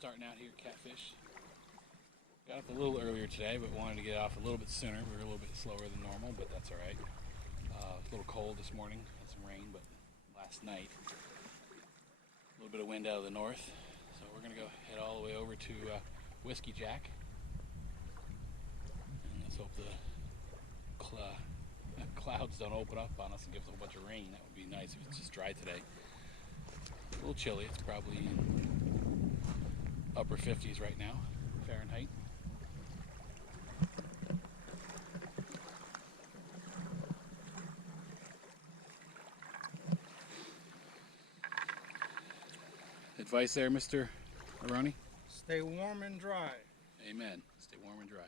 starting out here at Catfish. Got up a little earlier today, but wanted to get off a little bit sooner. We were a little bit slower than normal, but that's alright. A little cold this morning, had some rain, but last night, a little bit of wind out of the north. So we're going to go head all the way over to Whiskey Jack. And let's hope the clouds don't open up on us and give us a whole bunch of rain. That would be nice if it's just dry today. A little chilly. It's probably upper 50s right now, Fahrenheit. Advice there, Mr. Eroni? Stay warm and dry. Amen. Stay warm and dry.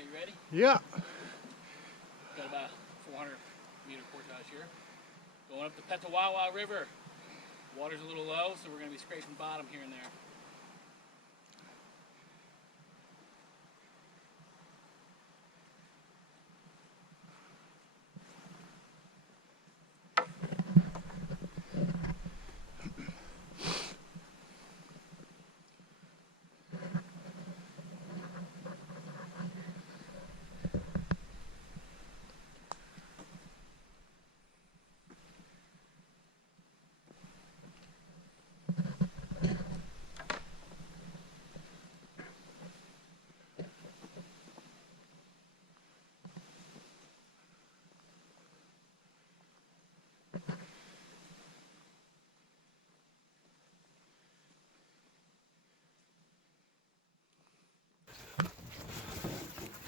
You ready? Yeah. Got about 400-meter portage here. Going up the Petawawa River. Water's a little low, so we're going to be scraping bottom here and there.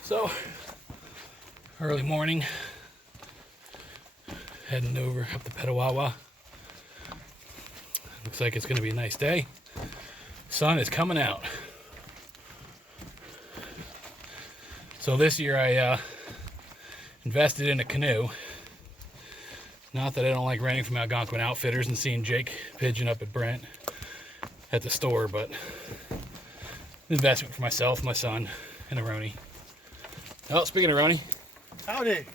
So, early morning, heading over up the Petawawa. Looks like it's going to be a nice day. Sun is coming out. So this year I invested in a canoe. Not that I don't like renting from Algonquin Outfitters and seeing Jake pigeon up at Brent at the store, but an investment for myself, my son, and Eroni. Oh, speaking of Eroni. Howdy. I'm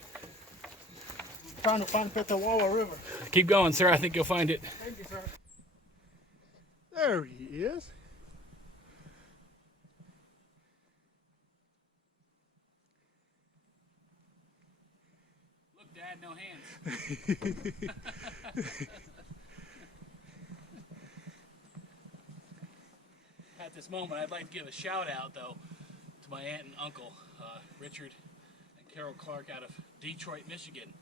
trying to find Petawawa River. Keep going, sir. I think you'll find it. Thank you, sir. There he is. Look, Dad, no hands. At this moment, I'd like to give a shout out, though, to my aunt and uncle, Richard and Carol Clark out of Detroit, Michigan.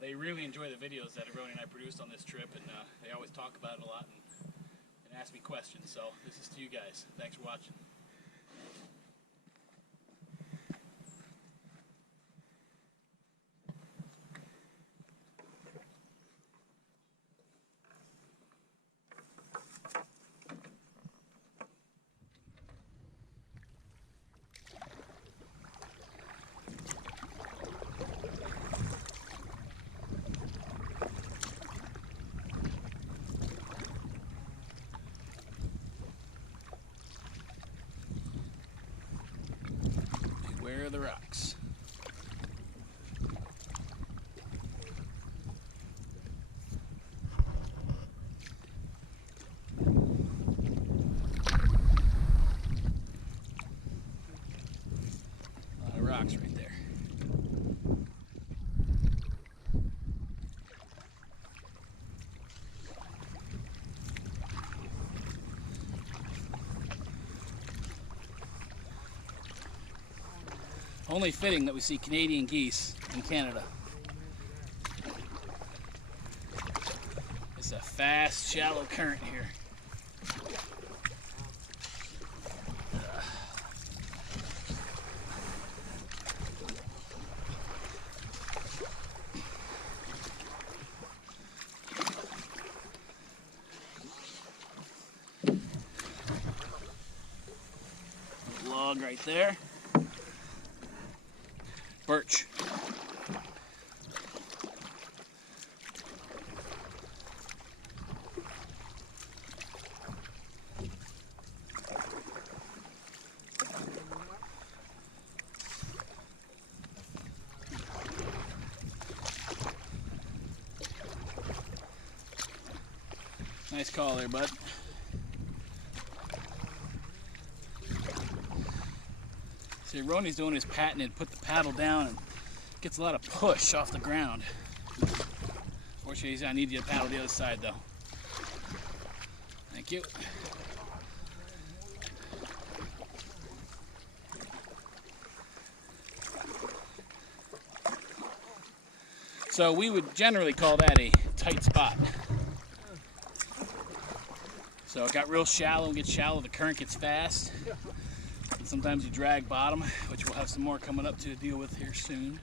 They really enjoy the videos that Eroni and I produced on this trip, and they always talk about it a lot and ask me questions. So this is to you guys. Thanks for watching. Beware of the rocks. A lot of rocks right there. Only fitting that we see Canadian geese in Canada. It's a fast, shallow current here. Log right there. birch. Nice call there, bud. See, Eroni's doing his patented put the paddle down and gets a lot of push off the ground. Fortunately, I need you to paddle the other side though. Thank you. So we would generally call that a tight spot. So it got real shallow, gets shallow, the current gets fast. And sometimes you drag bottom, which we'll have some more coming up to deal with here soon.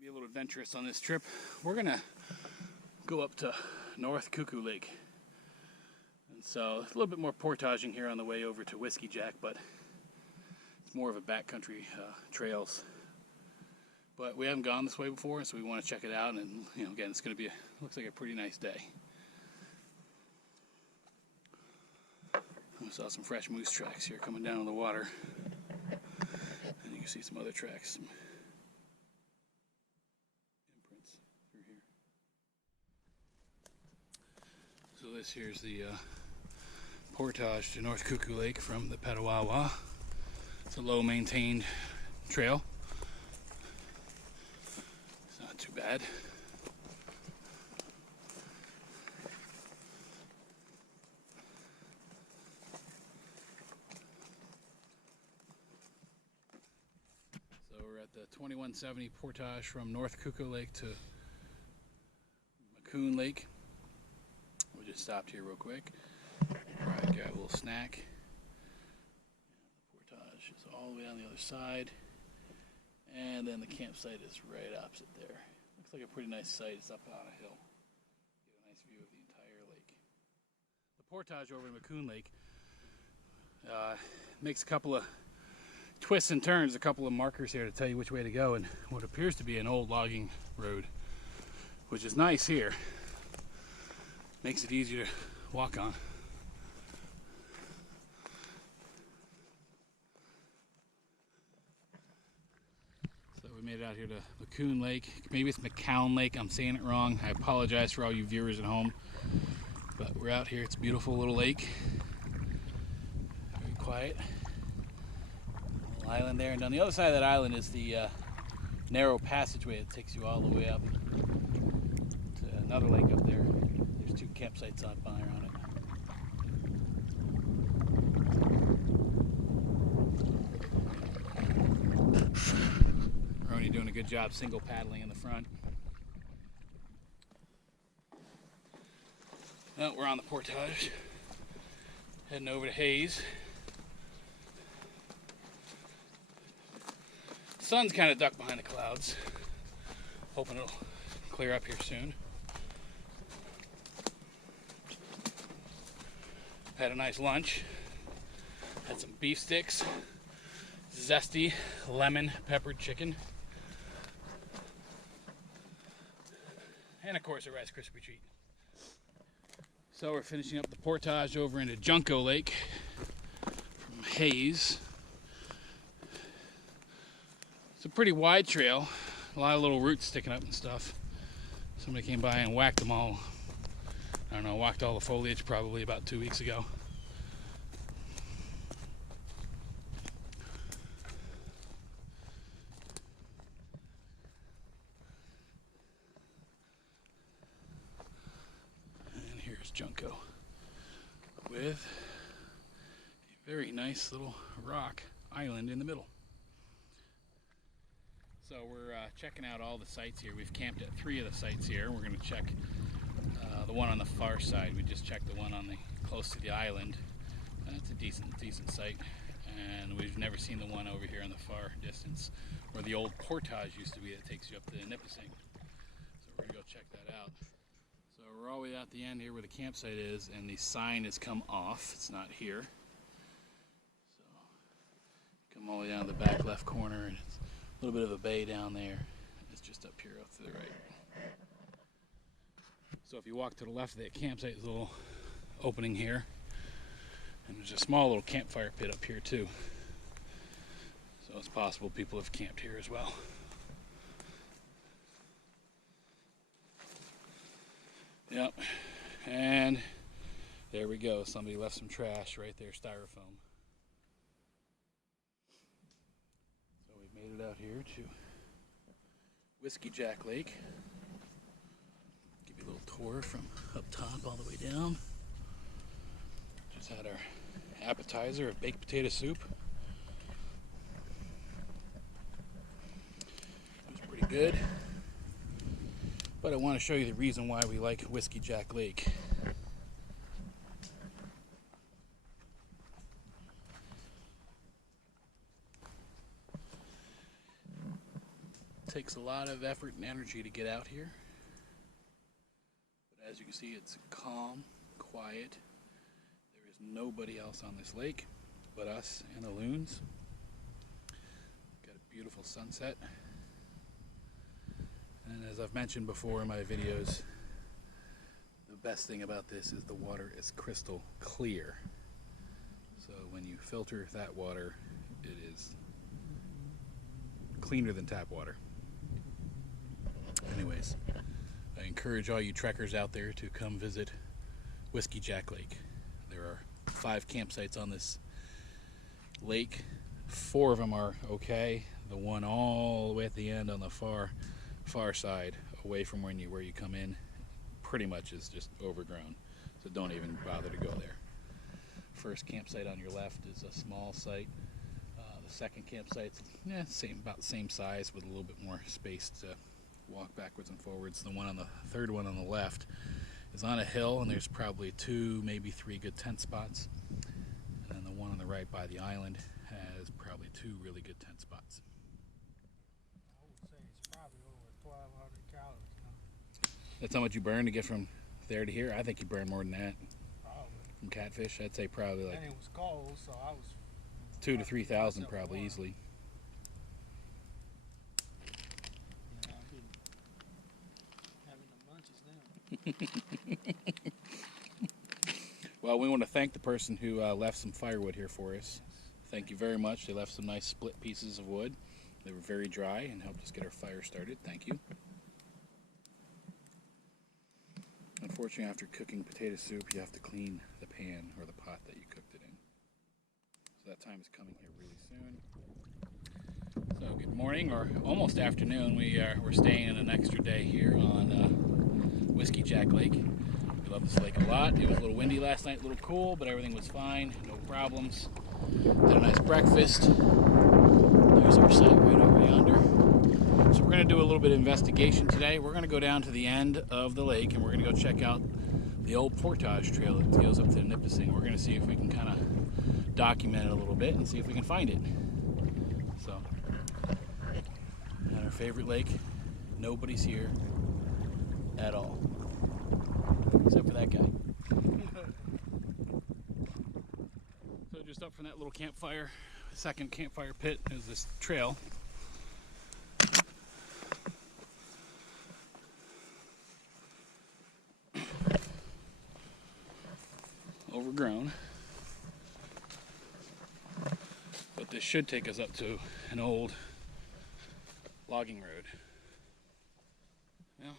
Be a little adventurous on this trip. We're gonna go up to North Cuckoo Lake, and so it's a little bit more portaging here on the way over to Whiskey Jack, but it's more of a backcountry trails. But we haven't gone this way before, so we want to check it out. And you know, again, it's gonna be looks like a pretty nice day. I saw some fresh moose tracks here coming down on the water, and you can see some other tracks. So this here's the portage to North Cuckoo Lake from the Petawawa. It's a low maintained trail. It's not too bad. So we're at the 2170 portage from North Cuckoo Lake to Maccoon Lake. We just stopped here real quick. Alright, grab a little snack. The portage is all the way on the other side. And then the campsite is right opposite there. Looks like a pretty nice site. It's up on a hill. Get a nice view of the entire lake. The portage over in Maccoon Lake makes a couple of twists and turns, a couple of markers here to tell you which way to go, and what appears to be an old logging road, which is nice here. Makes it easier to walk on. So we made it out here to Maccoon Lake. Maybe it's McCown Lake. I'm saying it wrong. I apologize for all you viewers at home. But we're out here. It's a beautiful little lake. Very quiet. Little island there. And on the other side of that island is the narrow passageway that takes you all the way up to another lake up there. There's two campsites on by around it. Eroni doing a good job single paddling in the front. Well, we're on the portage, heading over to Hayes. The sun's kind of ducked behind the clouds. Hoping it'll clear up here soon. Had a nice lunch. Had some beef sticks, zesty lemon peppered chicken, and of course a Rice Krispie treat. So we're finishing up the portage over into Junco Lake from Hayes. It's a pretty wide trail, a lot of little roots sticking up and stuff. Somebody came by and whacked them all. I don't know, whacked all the foliage probably about 2 weeks ago. And here's Junco with a very nice little rock island in the middle. So we're checking out all the sites here. We've camped at 3 of the sites here. We're going to check the one on the far side. We just checked the one on the close to the island. That's a decent site. And we've never seen the one over here in the far distance where the old Portage used to be that takes you up to Nipissing. So we're going to go check that out. So we're all the way at the end here where the campsite is, and the sign has come off. It's not here. So come all the way down to the back left corner, and it's a little bit of a bay down there. It's just up here off to the right. So if you walk to the left of that campsite, there's a little opening here. And there's a small little campfire pit up here too. So it's possible people have camped here as well. Yep. And there we go. Somebody left some trash right there, styrofoam. So we've made it out here to Whiskey Jack Lake. Give you a little tour from up top all the way down. Just had our appetizer of baked potato soup. It was pretty good. But I want to show you the reason why we like Whiskey Jack Lake. It takes a lot of effort and energy to get out here. But as you can see, it's calm, quiet. There is nobody else on this lake but us and the loons. Got a beautiful sunset. And as I've mentioned before in my videos, the best thing about this is the water is crystal clear. So when you filter that water, it is cleaner than tap water. Anyways, I encourage all you trekkers out there to come visit Whiskey Jack Lake. There are 5 campsites on this lake. 4 of them are okay. The one all the way at the end on the far side, away from where you come in, pretty much is just overgrown. So don't even bother to go there. First campsite on your left is a small site. The second campsite's about the same size with a little bit more space to walk backwards and forwards. The one on the third one on the left is on a hill, and there's probably 2, maybe 3 good tent spots. And then the one on the right by the island has probably 2 really good tent spots. I would say it's probably over 1,200 calories. That's how much you burn to get from there to here? I think you burn more than that. Probably. From Catfish, I'd say probably like And it was cold, so I was 2,000 to 3,000 probably easily. Yeah, I've been having the munchies now. Well, we want to thank the person who left some firewood here for us. Thank you very much. They left some nice split pieces of wood. They were very dry and helped us get our fire started. Thank you. Unfortunately, after cooking potato soup, you have to clean the pan or the pot that you cooked it in. So that time is coming here really soon. So good morning, or almost afternoon. We're staying in an extra day here on Whiskey Jack Lake. We love this lake a lot. It was a little windy last night, a little cool, but everything was fine, no problems. Had a nice breakfast. There's our site right over yonder. So we're going to do a little bit of investigation today. We're going to go down to the end of the lake and we're going to go check out the old Portage trail that goes up to Nipissing. We're going to see if we can kind of document it a little bit and see if we can find it. So, at our favorite lake, nobody's here at all, except for that guy. So just up from that little campfire, second campfire pit, is this trail. Overgrown, but this should take us up to an old logging road. Now,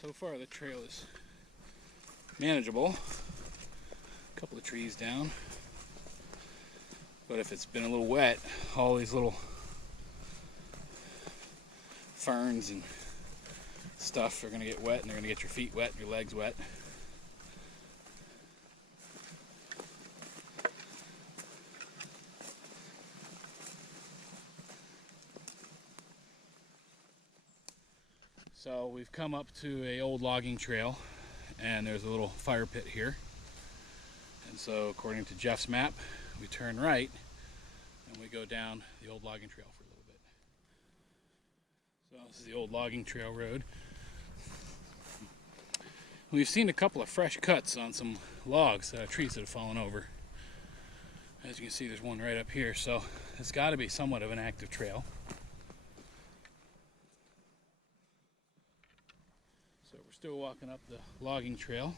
so far the trail is manageable. A couple of trees down, but if it's been a little wet, all these little ferns and stuff are going to get wet, and they're going to get your feet wet and your legs wet. So we've come up to a old logging trail, and there's a little fire pit here. And so according to Jeff's map, we turn right and we go down the old logging trail for a little bit. So this is the old logging trail road. We've seen a couple of fresh cuts on some logs, trees that have fallen over. As you can see, there's one right up here, so it's got to be somewhat of an active trail. So we're still walking up the logging trail.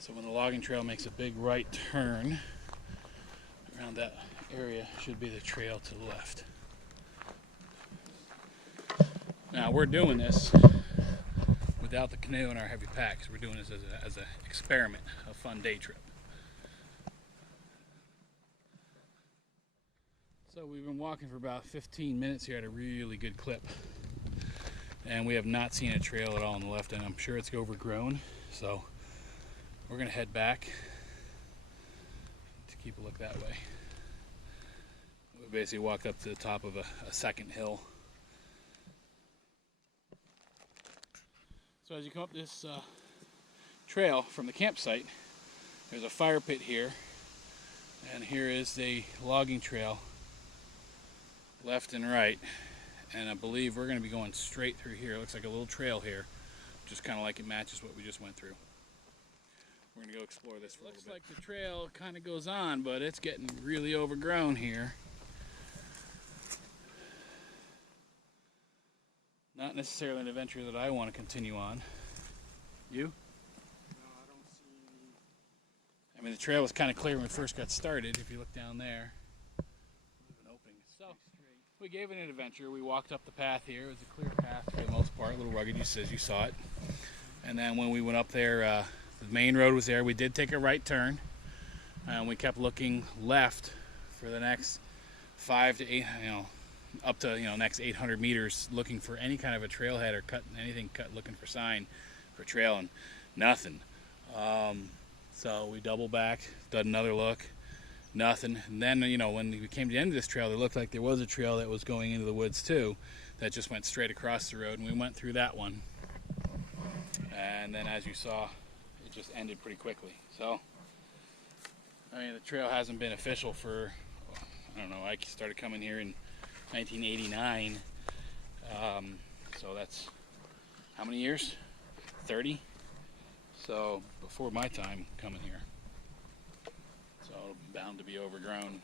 So when the logging trail makes a big right turn, around that area should be the trail to the left. Now we're doing this without the canoe and our heavy packs. We're doing this as an experiment, a fun day trip. So we've been walking for about 15 minutes here at a really good clip. And we have not seen a trail at all on the left end. I'm sure it's overgrown. So we're gonna head back to keep a look that way. We basically walked up to the top of a second hill. So as you come up this trail from the campsite, there's a fire pit here. And here is the logging trail, left and right, and I believe we're going to be going straight through here. It looks like a little trail here, just kind of like it matches what we just went through. We're going to go explore this for a little bit. Looks like the trail kind of goes on, but it's getting really overgrown here. Not necessarily an adventure that I want to continue on. You? No, I don't see any. I mean, the trail was kind of clear when we first got started. If you look down there, an opening. So we gave it an adventure. We walked up the path here. It was a clear path for the most part, a little rugged, as you saw it. And then when we went up there, the main road was there. We did take a right turn, and we kept looking left for the next 5 to 8, up to next 800 meters, looking for any kind of a trailhead or anything looking for sign for trail, and nothing. So we doubled back, did another look, nothing. And then when we came to the end of this trail, it looked like there was a trail that was going into the woods too, that just went straight across the road, and we went through that one. And then as you saw, it just ended pretty quickly. So I mean, the trail hasn't been official for, I don't know, I started coming here in 1989, so that's how many years? 30? So before my time coming here, so bound to be overgrown.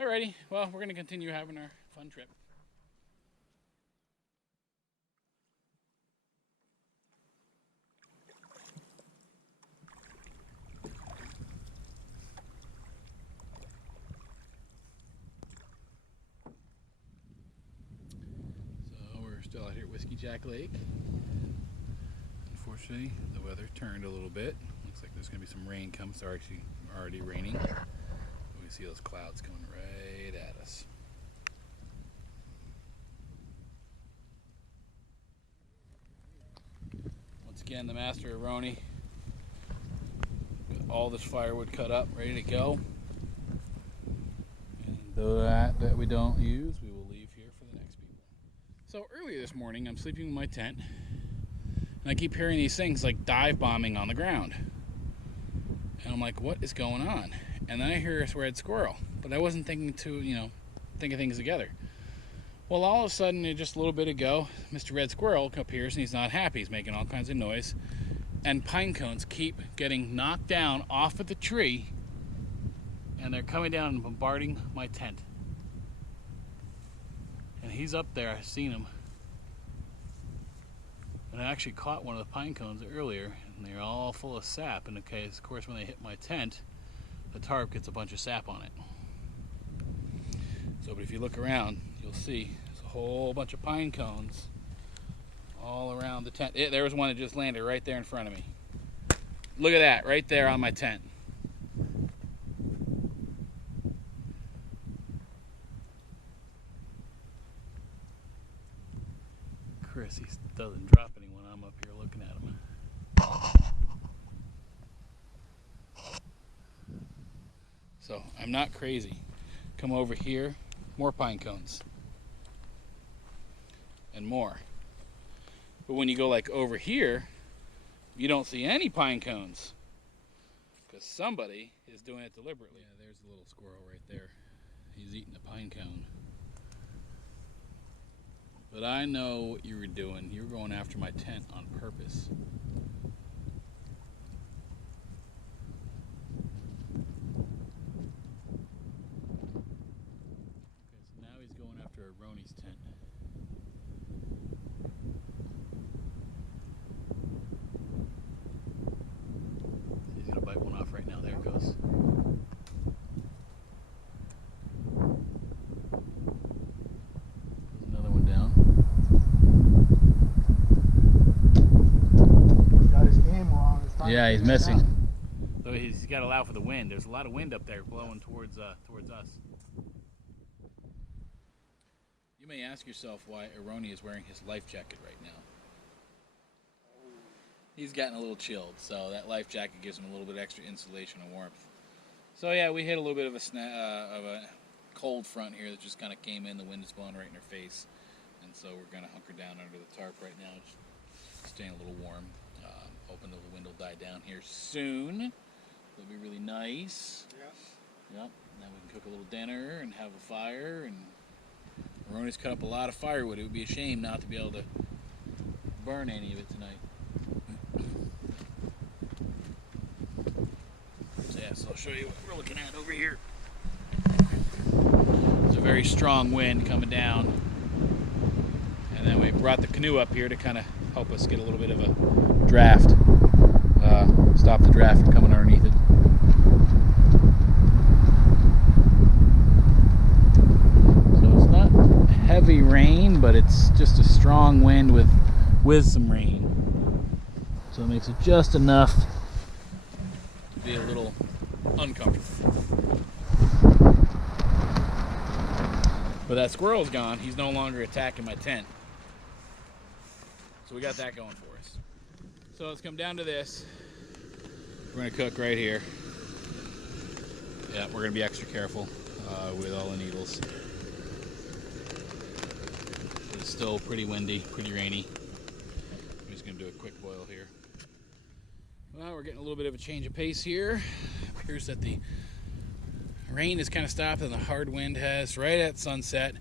Alrighty, well, we're going to continue having our fun trip. Still out here at Whiskey Jack Lake. Unfortunately, the weather turned a little bit. Looks like there's going to be some rain coming. It's actually already raining. We can see those clouds coming right at us. Once again, the master Eroni with all this firewood cut up, ready to go. And that we don't use, we will leave here for the next people. So earlier this morning, I'm sleeping in my tent, and I keep hearing these things like dive bombing on the ground. And I'm like, what is going on? And then I hear a red squirrel, but I wasn't thinking to, think of things together. Well, all of a sudden, just a little bit ago, Mr. Red Squirrel appears, and he's not happy. He's making all kinds of noise, and pine cones keep getting knocked down off of the tree, and they're coming down and bombarding my tent. And he's up there, I've seen him. And I actually caught one of the pine cones earlier, and they're all full of sap. And okay, of course, when they hit my tent, the tarp gets a bunch of sap on it. So, but if you look around, you'll see there's a whole bunch of pine cones all around the tent. There was one that just landed right there in front of me. Look at that, right there on my tent. Chris, he doesn't drop any when I'm up here looking at him. So I'm not crazy. Come over here, more pine cones. and more. But when you go like over here, you don't see any pine cones because somebody is doing it deliberately. Yeah, there's a little squirrel right there. He's eating a pine cone. But I know what you were doing. You were going after my tent on purpose. Okay, so now he's going after Eroni's tent. He's gonna bite one off right now. There it goes. Another one down. Got his aim wrong. Yeah, he's missing. So he's got to allow for the wind. There's a lot of wind up there blowing towards us. You may ask yourself why Eroni is wearing his life jacket right now. He's gotten a little chilled, so that life jacket gives him a little bit extra insulation and warmth. So yeah, we hit a little bit of a cold front here that just kind of came in. The wind is blowing right in our face, and so we're gonna hunker down under the tarp right now, just staying a little warm. Hoping the wind will die down here soon. It'll be really nice. Yep. Then we can cook a little dinner and have a fire. And Eroni's cut up a lot of firewood. It would be a shame not to be able to burn any of it tonight. So yeah, so I'll show you what we're looking at over here. There's a very strong wind coming down. And then we brought the canoe up here to kind of help us get a little bit of a draft. Stop the draft from coming underneath it. So it's not heavy rain, but it's just a strong wind with some rain. So it makes it just enough to be a little uncomfortable. But that squirrel's gone. He's no longer attacking my tent. So we got that going for us. So let's come down to this. We're gonna cook right here. Yeah, we're gonna be extra careful with all the needles. It's still pretty windy, pretty rainy. I'm just gonna do a quick boil here. Well, we're getting a little bit of a change of pace here. It appears that the rain has kind of stopped and the hard wind has right at sunset.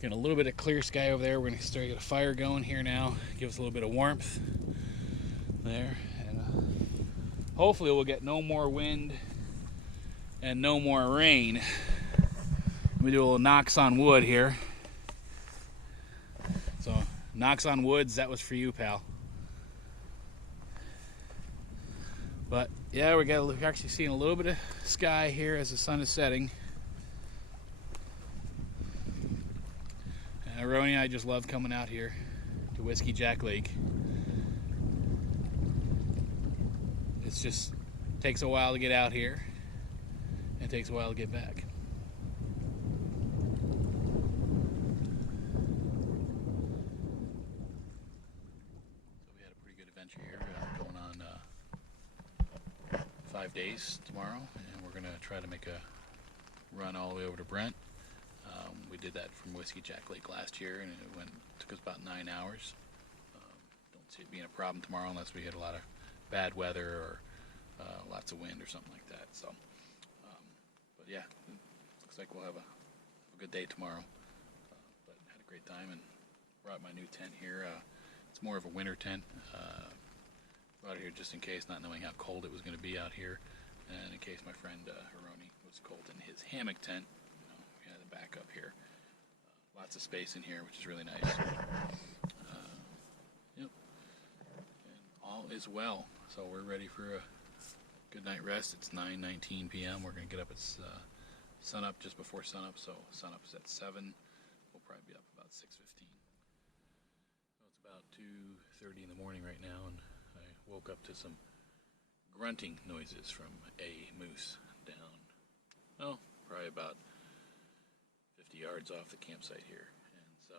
Getting a little bit of clear sky over there. We're gonna start to get a fire going here now. Give us a little bit of warmth there. Hopefully we'll get no more wind and no more rain. Let me do a little knocks on wood here. So knocks on woods, that was for you, pal. But yeah, we're actually seeing a little bit of sky here as the sun is setting. And Eroni and I just love coming out here to Whiskey Jack Lake. It's just takes a while to get out here. It takes a while to get back. So we had a pretty good adventure here. Going on 5 days tomorrow, and we're gonna try to make a run all the way over to Brent. We did that from Whiskey Jack Lake last year, and it took us about 9 hours. Don't see it being a problem tomorrow unless we get a lot of bad weather or lots of wind or something like that. So, but yeah, looks like we'll have a good day tomorrow. But had a great time and brought my new tent here. It's more of a winter tent. Brought it here just in case, not knowing how cold it was going to be out here, and in case my friend Eroni was cold in his hammock tent. We had the back up here. Lots of space in here, which is really nice. Yep. And all is well. So we're ready for a good night rest. It's 9:19 p.m. We're going to get up at sunup, just before sunup. So sunup's at 7. We'll probably be up about 6:15. So it's about 2:30 in the morning right now, and I woke up to some grunting noises from a moose down, probably about 50 yards off the campsite here. And so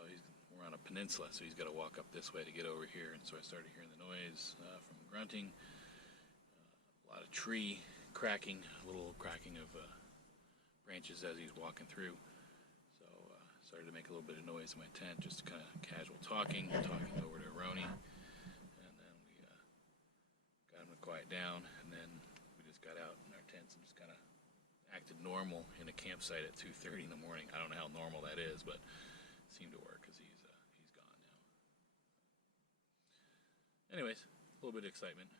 we're on a peninsula, so he's got to walk up this way to get over here. And so I started hearing the noise from grunting. A lot of tree cracking, a little cracking of branches as he's walking through. So Started to make a little bit of noise in my tent, just kind of casual talking over to Eroni, and then we got him to quiet down, and then we just got out in our tents and just kind of acted normal in a campsite at 2:30 in the morning. I don't know how normal that is, but it seemed to work because he's gone now. Anyways, a little bit of excitement.